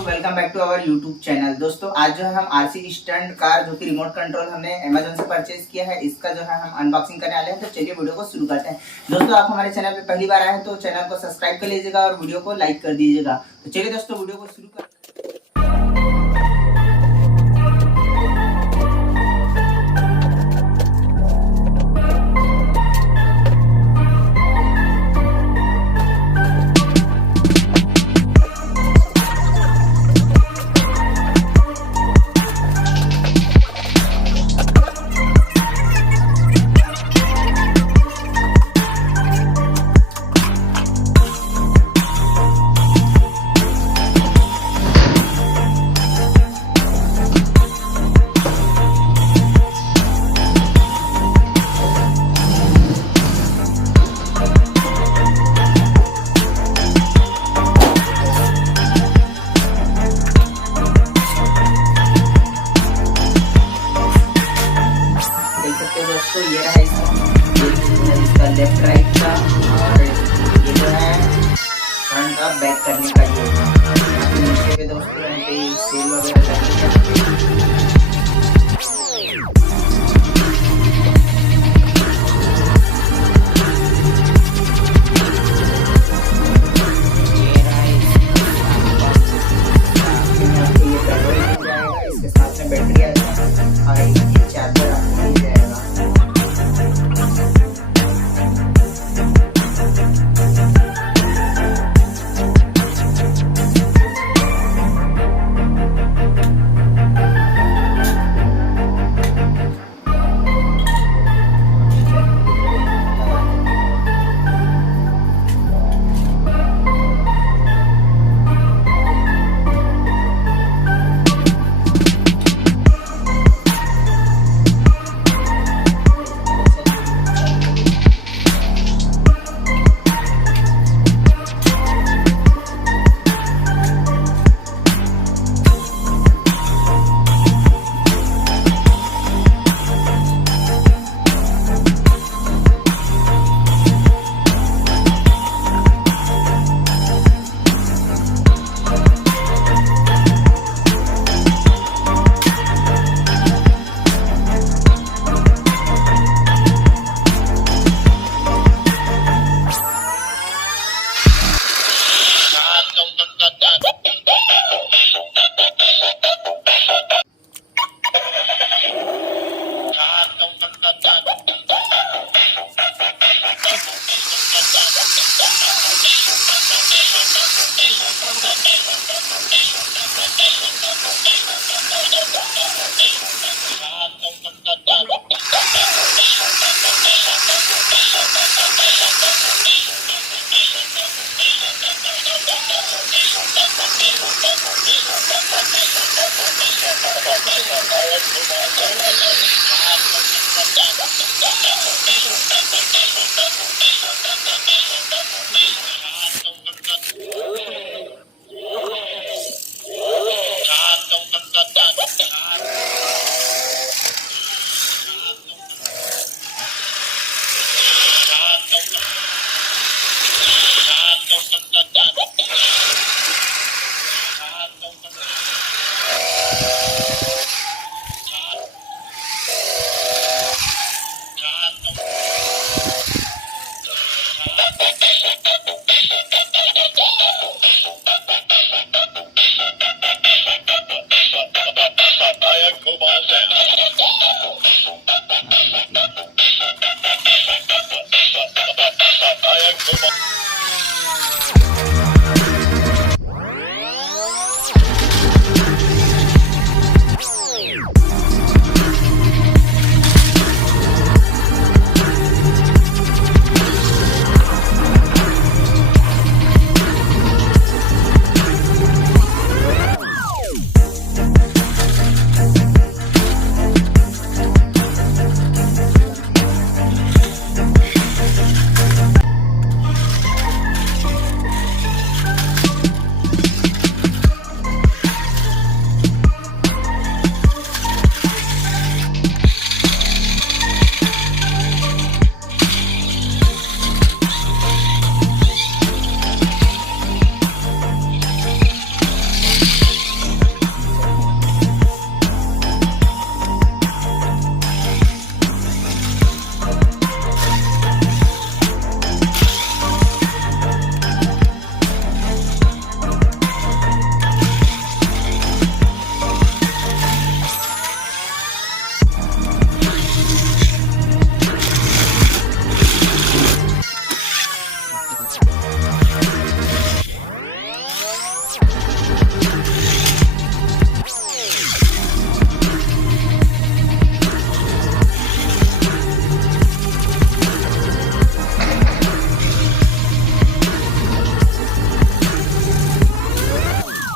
दोस्तों, welcome back to our YouTube channel. दोस्तों आज जो है हम आरसी स्टंट कार जो कि रिमोट कंट्रोल हमने अमेजोन से परचेज किया है, इसका जो है हम अनबॉक्सिंग करने वाले हैं। तो चलिए वीडियो को शुरू करते हैं। दोस्तों आप हमारे चैनल पे पहली बार आए हैं तो चैनल को सब्सक्राइब कर लीजिएगा और वीडियो को लाइक कर दीजिएगा। तो चलिए दोस्तों वीडियो को शुरू करते हैं।